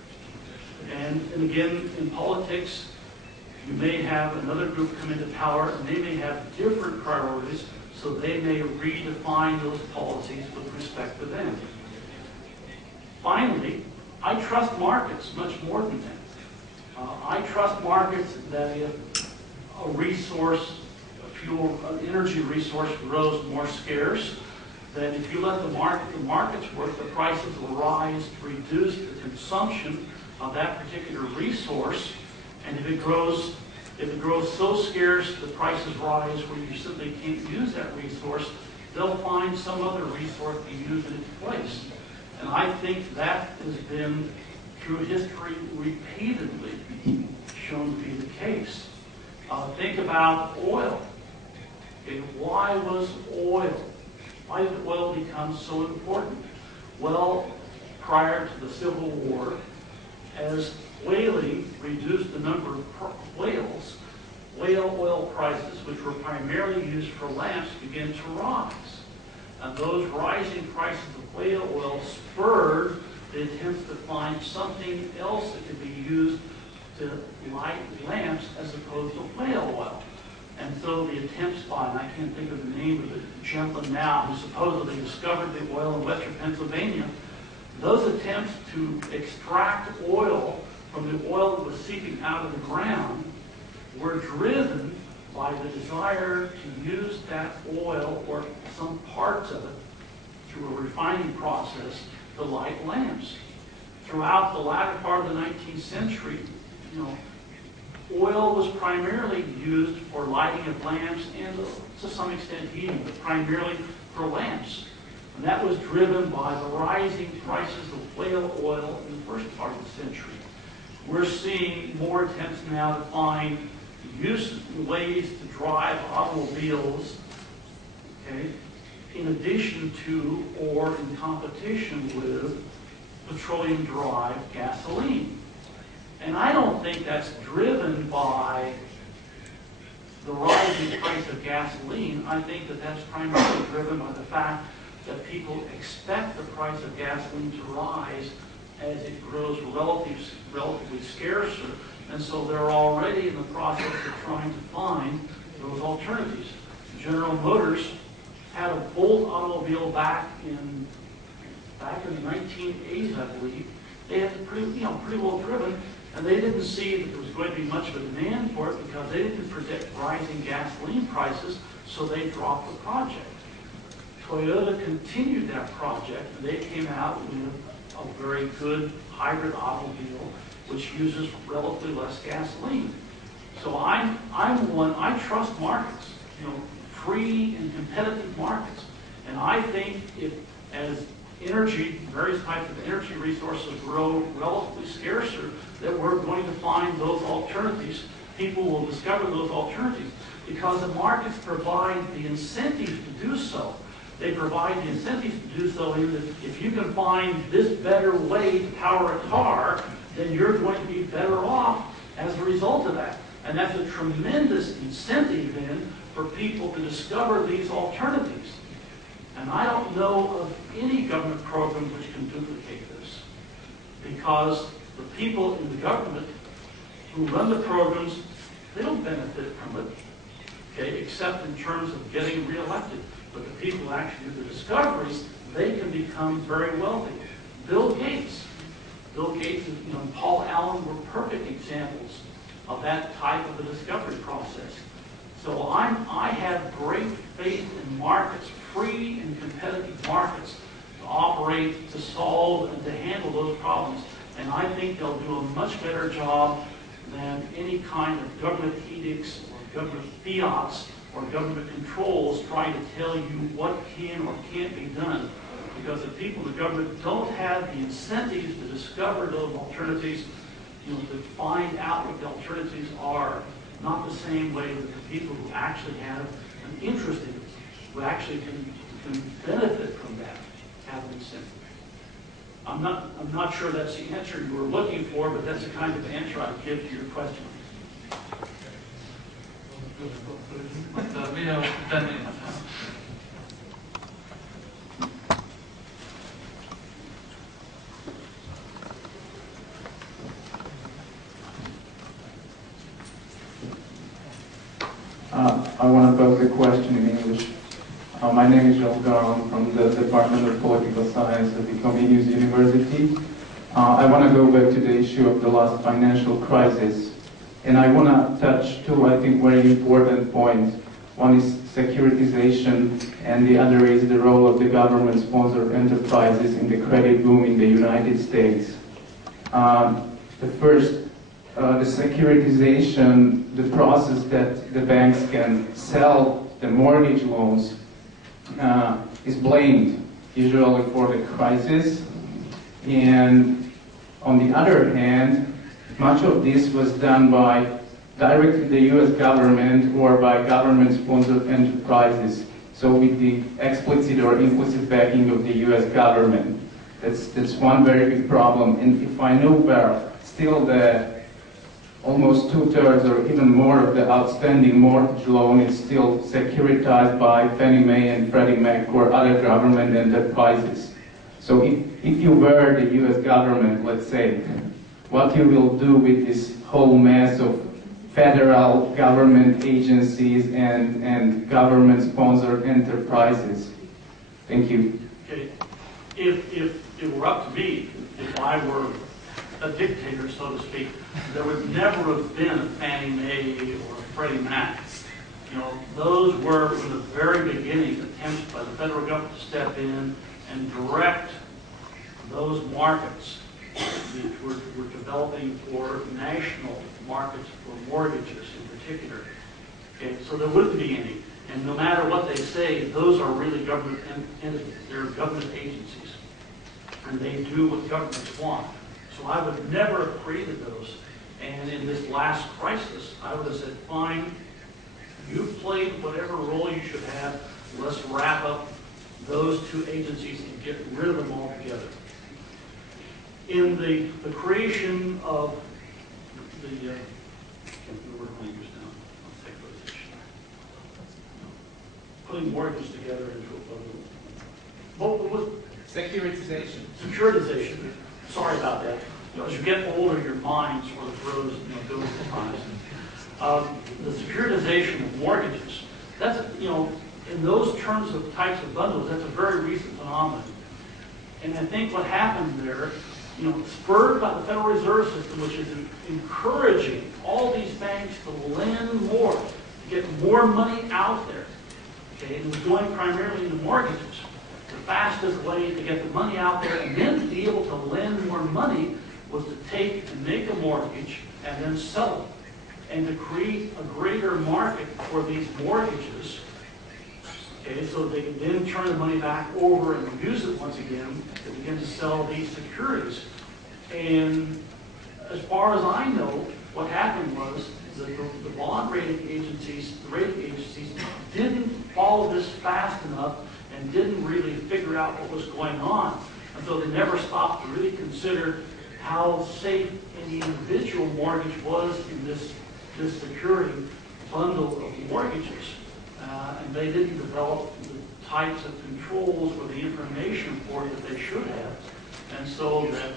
And again, in politics, you may have another group come into power and they may have different priorities, so they may redefine those policies with respect to them. Finally, I trust markets much more than that. I trust markets that if a resource, an energy resource grows more scarce, then if you let the markets work, the prices will rise to reduce the consumption of that particular resource. And if it grows so scarce, the prices rise where you simply can't use that resource, they'll find some other resource to use in its place. And I think that has been, through history, repeatedly shown to be the case. Think about oil. Okay, why did oil become so important? Well, prior to the Civil War, as whaling reduced the number of whales, whale oil prices, which were primarily used for lamps, began to rise. And those rising prices of whale oil spurred the attempts to find something else that could be used to light lamps as opposed to whale oil. And so the attempts by, and I can't think of the name of the gentleman now, who supposedly discovered the oil in western Pennsylvania, those attempts to extract oil from the oil that was seeping out of the ground were driven by the desire to use that oil or some parts of it through a refining process to light lamps. Throughout the latter part of the 19th century, you know, oil was primarily used for lighting of lamps and to some extent heating, but primarily for lamps. And that was driven by the rising prices of whale oil in the first part of the century. We're seeing more attempts now to find ways to drive automobiles, okay, in addition to or in competition with petroleum-derived gasoline. And I don't think that's driven by the rising price of gasoline. I think that that's primarily driven by the fact that people expect the price of gasoline to rise as it grows relatively scarcer. And so they're already in the process of trying to find those alternatives. General Motors had a Bolt automobile back in the 1980s, I believe. They had it pretty well driven, and they didn't see that there was going to be much of a demand for it because they didn't predict rising gasoline prices, so they dropped the project. Toyota continued that project, and they came out with a very good hybrid automobile which uses relatively less gasoline. So I trust markets, free and competitive markets. And I think as various types of energy resources grow relatively scarcer, that we're going to find those alternatives. People will discover those alternatives because the markets provide the incentives to do so. they provide the incentives to do so in that if you can find this better way to power a car, then you're going to be better off as a result of that. And that's a tremendous incentive then for people to discover these alternatives. And I don't know of any government program which can duplicate this, because the people in the government who run the programs, they don't benefit from it, okay, except in terms of getting reelected. But the people who actually do the discoveries, they can become very wealthy. Bill Gates and Paul Allen were perfect examples of that type of a discovery process. So I have great faith in markets, free and competitive markets, to operate, to solve, and to handle those problems. And I think they'll do a much better job than any kind of government edicts or government fiats or government controls trying to tell you what can or can't be done. Because the people in the government don't have the incentives to discover those alternatives, to find out what the alternatives are, not the same way that the people who actually have an interest in it, who actually can benefit from that, have an incentive. I'm not sure that's the answer you were looking for, but that's the kind of answer I'd give to your question. We have 10 minutes. I want to pose a question in English. My name is Veľká. I'm from the Department of Political Science at the Comenius University. I want to go back to the issue of the last financial crisis. And I want to touch two, I think, very important points. One is securitization, and the other is the role of the government-sponsored enterprises in the credit boom in the United States. The first, the securitization, the process that the banks can sell the mortgage loans is blamed usually for the crisis. And on the other hand, much of this was done by directly the US government or by government-sponsored enterprises, so with the explicit or implicit backing of the US government. That's one very big problem. And if I know well, still the almost 2/3 or even more of the outstanding mortgage loan is still securitized by Fannie Mae and Freddie Mac or other government enterprises. So if you were the US government, let's say, what you will do with this whole mess of federal government agencies and government-sponsored enterprises? Thank you. Okay. If it were up to me, if I were a dictator, so to speak, there would never have been a Fannie Mae or a Freddie Mac. Those were, from the very beginning, attempts by the federal government to step in and direct those markets which were developing for national markets for mortgages in particular. Okay, so there wouldn't be any. And no matter what they say, those are really government entities. They're government agencies. And they do what governments want. So I would never have created those. And in this last crisis, I would have said, fine, you've played whatever role you should have. Let's wrap up those two agencies and get rid of them altogether. In the creation of the, I can't remember what language now. I'll take those issues. Putting mortgages together into a bundle. What was Securitization. Securitization. Sorry about that. As you get older, your mind sort of grows, goes at times. The securitization of mortgages, that's, in those terms of types of bundles, that's a very recent phenomenon. And I think what happened there, spurred by the Federal Reserve System, which is encouraging all these banks to lend more, to get more money out there. Okay, and it was going primarily into mortgages. The fastest way to get the money out there and then to be able to lend more money was to take and make a mortgage and then sell it, and to create a greater market for these mortgages. Okay, so they could then turn the money back over and use it once again to begin to sell these securities. And as far as I know, what happened was that the rating agencies didn't follow this fast enough and didn't really figure out what was going on. And so they never stopped to really consider how safe any individual mortgage was in this security bundle of mortgages. And they didn't develop the types of controls or the information for it that they should have. And so that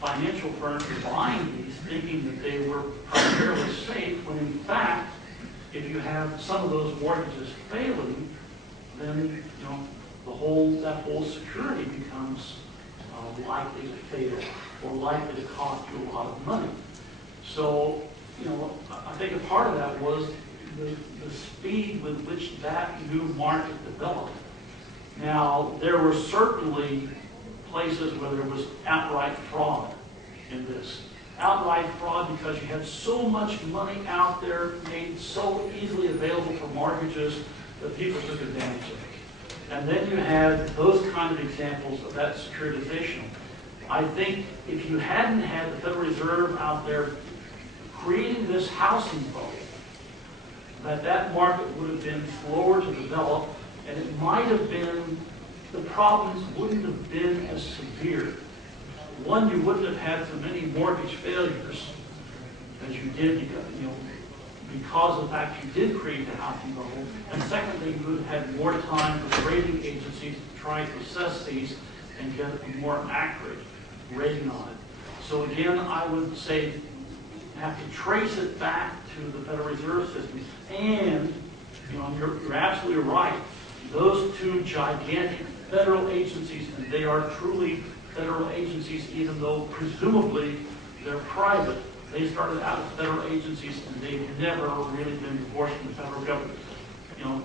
financial firms were buying these thinking that they were primarily safe, when in fact, if you have some of those mortgages failing, then that whole security becomes likely to fail or likely to cost you a lot of money. So, I think a part of that was the speed with which that new market developed. Now, there were certainly places where there was outright fraud in this. Outright fraud because you had so much money out there made so easily available for mortgages that people took advantage of it. And then you had those kind of examples of that securitization. I think if you hadn't had the Federal Reserve out there creating this housing bubble, that market would have been slower to develop, and it might have been, the problems wouldn't have been as severe. One, you wouldn't have had so many mortgage failures as you did, because of the fact you did create the housing bubble. And secondly, you would have had more time for the rating agencies to try to assess these and get a more accurate rating on it. So again, I would say you have to trace it back to the Federal Reserve System. And you're absolutely right. Those two gigantic federal agencies, and they are truly federal agencies, even though presumably they're private. They started out as federal agencies, and they've never really been divorced from the federal government.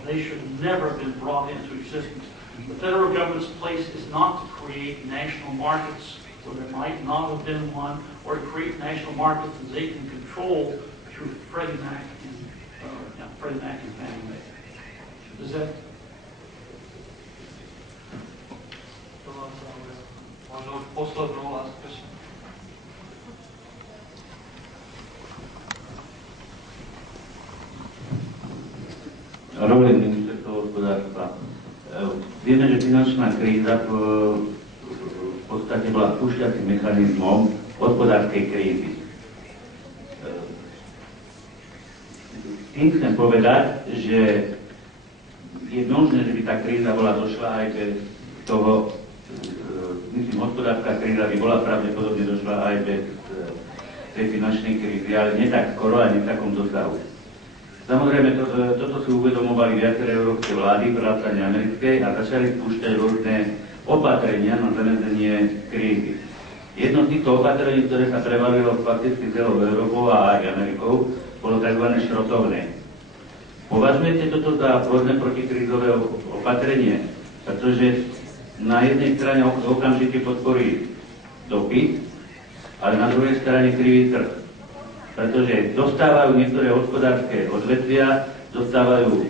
They should never have been brought into existence. The federal government's place is not to create national markets where there might not have been one, or to create national markets that they can control through Freddie Mac and Fannie Mae. Does that? Možno poslednú last question. Roli ministerstva hospodárstva. Vieme, že finančná kríza v podstate bola spúšťacím mechanizmom hospodárskej krízy. Tým chcem povedať, že je možné, že by tá kríza bola došla aj bez toho, myslím, hospodárska kríza by bola pravdepodobne došla aj bez tej finančnej krízy, ale nie tak skoro a nie v takom dosahu. Samozrejme, toto si uvedomovali viaceré európske vlády, vrátane americkej, a začali spúšťať rôzne opatrenia na zamedzenie krízy. Jedno z týchto opatrení, ktoré sa prevalilo fakticky celou Európou a aj Amerikou, bolo tzv. Šrotovné. Považujete toto za vhodné protikrízové opatrenie, pretože na jednej strane okamžite podporí dopyt, ale na druhej strane krivý trh. Pretože dostávajú niektoré hospodárske odvetvia, dostávajú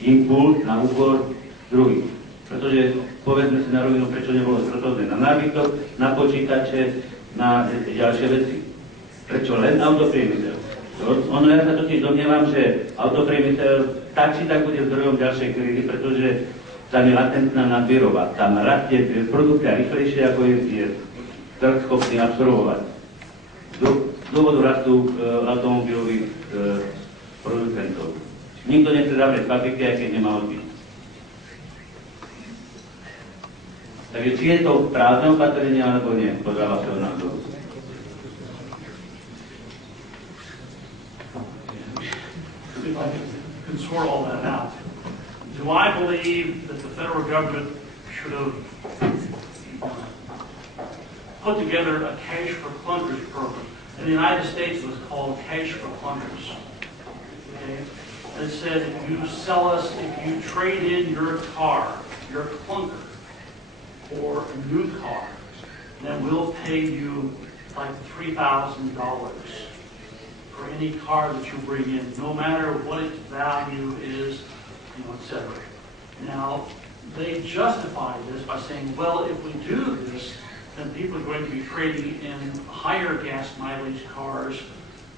impuls na úkor druhých. Pretože, povedzme si na rovinu, prečo nebolo šrotovné na nábytok, na počítače, na ďalšie veci. Prečo len autopriemysel? Ono, ja sa totiž domnievam, že autopriemysel tak či tak bude zdrojom ďalšej krízy, pretože tam je latentná nadvýroba. Tam rastie produkcia rýchlejšie, ako je trh schopný absorbovať. Z dôvodu rastu automobilových producentov. Nikto nechce zavrieť fabriky, aj keď nemá odbyt. Takže či je to právne opatrenie, alebo nie, podľa vašeho názoru. If I can sort all that out. Do I believe that the federal government should have put together a cash for clunkers program? In the United States, it was called cash for clunkers. Okay? And it said, if you sell us, if you trade in your car, your clunker, for a new car, then we'll pay you like $3,000 for any car that you bring in, no matter what its value is, etc. Now, they justify this by saying, well, if we do this, then people are going to be trading in higher gas mileage cars,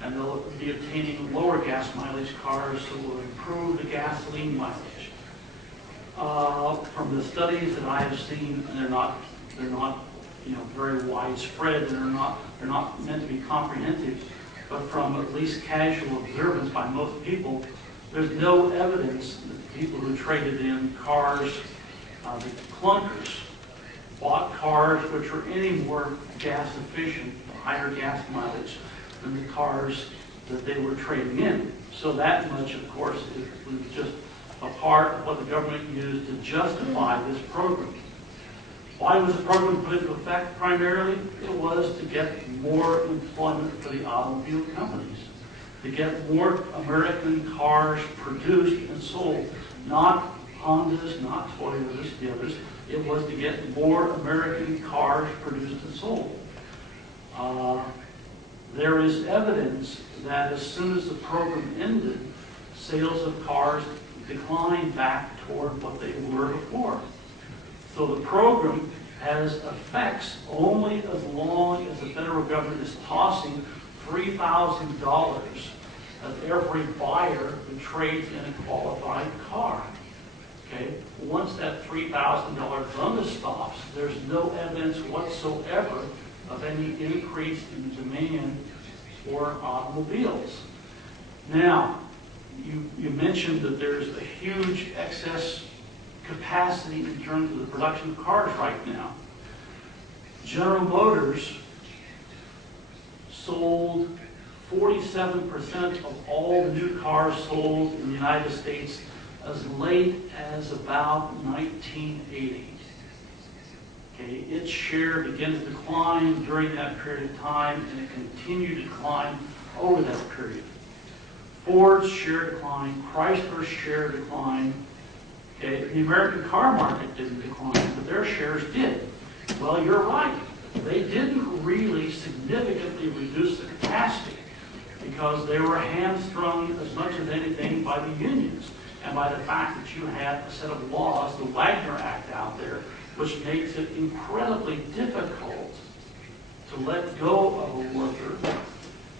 and they'll be obtaining lower gas mileage cars, so will improve the gasoline mileage. from the studies that I have seen, and they're not very widespread, and they're not meant to be comprehensive, but from at least casual observance by most people, there's no evidence that the people who traded in cars, the clunkers, bought cars which were any more gas efficient, higher gas mileage, than the cars that they were trading in. So that much, of course, was just a part of what the government used to justify this program. Why was the program put into effect primarily? It was to get more employment for the automobile companies, to get more American cars produced and sold, not Hondas, not Toyotas, the others. It was to get more American cars produced and sold. There is evidence that as soon as the program ended, sales of cars declined back toward what they were before. So the program has effects only as long as the federal government is tossing $3,000 of every buyer who trades in a qualified car. Okay? Once that $3,000 bonus stops, there's no evidence whatsoever of any increase in demand for automobiles. Now, you mentioned that there's a huge excess capacity in terms of the production of cars right now. General Motors sold 47% of all the new cars sold in the United States as late as about 1980. Okay, its share began to decline during that period of time, and it continued to decline over that period. Ford's share declined, Chrysler's share declined. Okay, the American car market didn't decline, but their shares did. Well, you're right. They didn't really significantly reduce the capacity because they were hamstrung as much as anything by the unions and by the fact that you had a set of laws, the Wagner Act out there, which makes it incredibly difficult to let go of a worker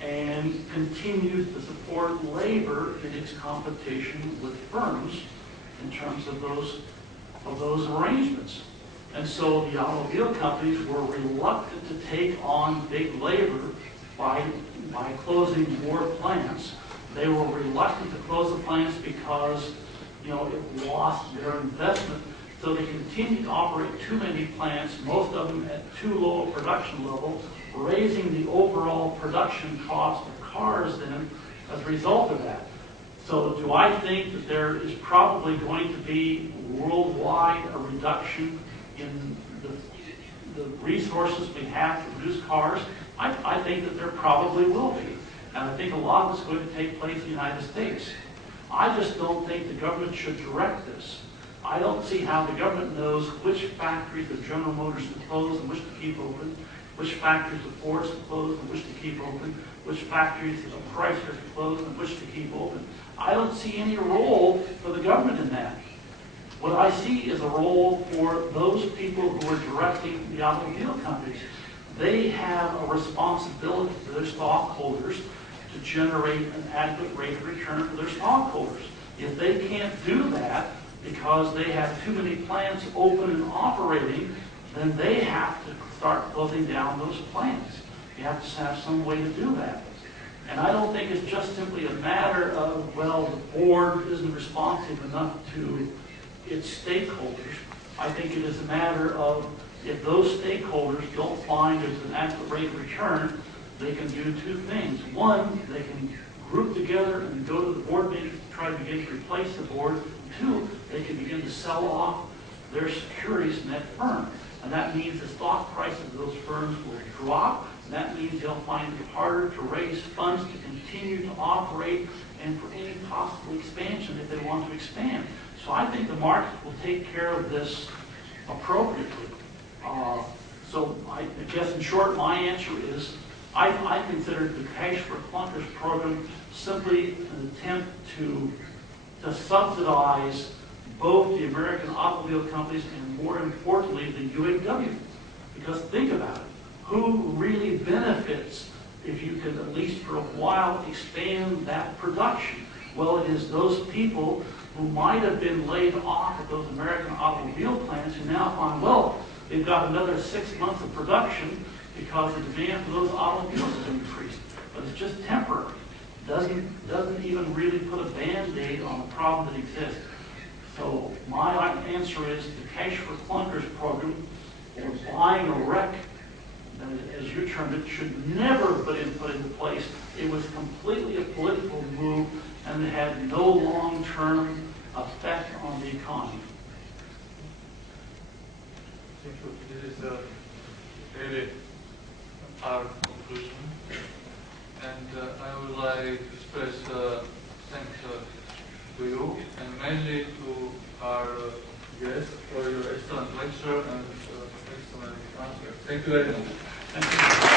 and continue to support labor in its competition with firms in terms of those arrangements. And so the automobile companies were reluctant to take on big labor by closing more plants. They were reluctant to close the plants because it lost their investment. So they continued to operate too many plants, most of them at too low a production level, raising the overall production cost of cars then as a result of that. So do I think that there is probably going to be worldwide a reduction in the resources we have to produce cars? I think that there probably will be. And I think a lot of it's going to take place in the United States. I just don't think the government should direct this. I don't see how the government knows which factories of General Motors to close and which to keep open, which factories of Ford to close and which to keep open, which factories of Chrysler to close and which to keep open. I don't see any role for the government in that. What I see is a role for those people who are directing the automobile companies. They have a responsibility to their stockholders to generate an adequate rate of return for their stockholders. If they can't do that because they have too many plants open and operating, then they have to start closing down those plants. You have to have some way to do that. And I don't think it's just simply a matter of, well, the board isn't responsive enough to its stakeholders. I think it is a matter of, if those stakeholders don't find there's an adequate rate of return, they can do two things. One, they can group together and go to the board meeting to try to begin to replace the board. Two, they can begin to sell off their securities in that firm. And that means the stock prices of those firms will drop. And that means they'll find it harder to raise funds to continue to operate and for any possible expansion if they want to expand. So I think the market will take care of this appropriately. So I guess in short, my answer is I consider the Cash for Clunkers program simply an attempt to subsidize both the American automobile companies and, more importantly, the UAW. Because think about it. Who really benefits if you can, at least for a while, expand that production? Well, it is those people who might have been laid off at those American automobile plants who now find, well, they've got another 6 months of production because the demand for those automobiles has increased. But it's just temporary. Doesn't even really put a Band-Aid on the problem that exists. So my answer is the Cash for Clunkers program, or buying a wreck, as you termed it, should never have been put into place. It was completely a political move, and it had no long-term effect on the economy. Thank you. This is really our conclusion. And I would like to express thanks to you, and mainly to our guests for your excellent lecture and excellent answer. Thank you very much. Thank you.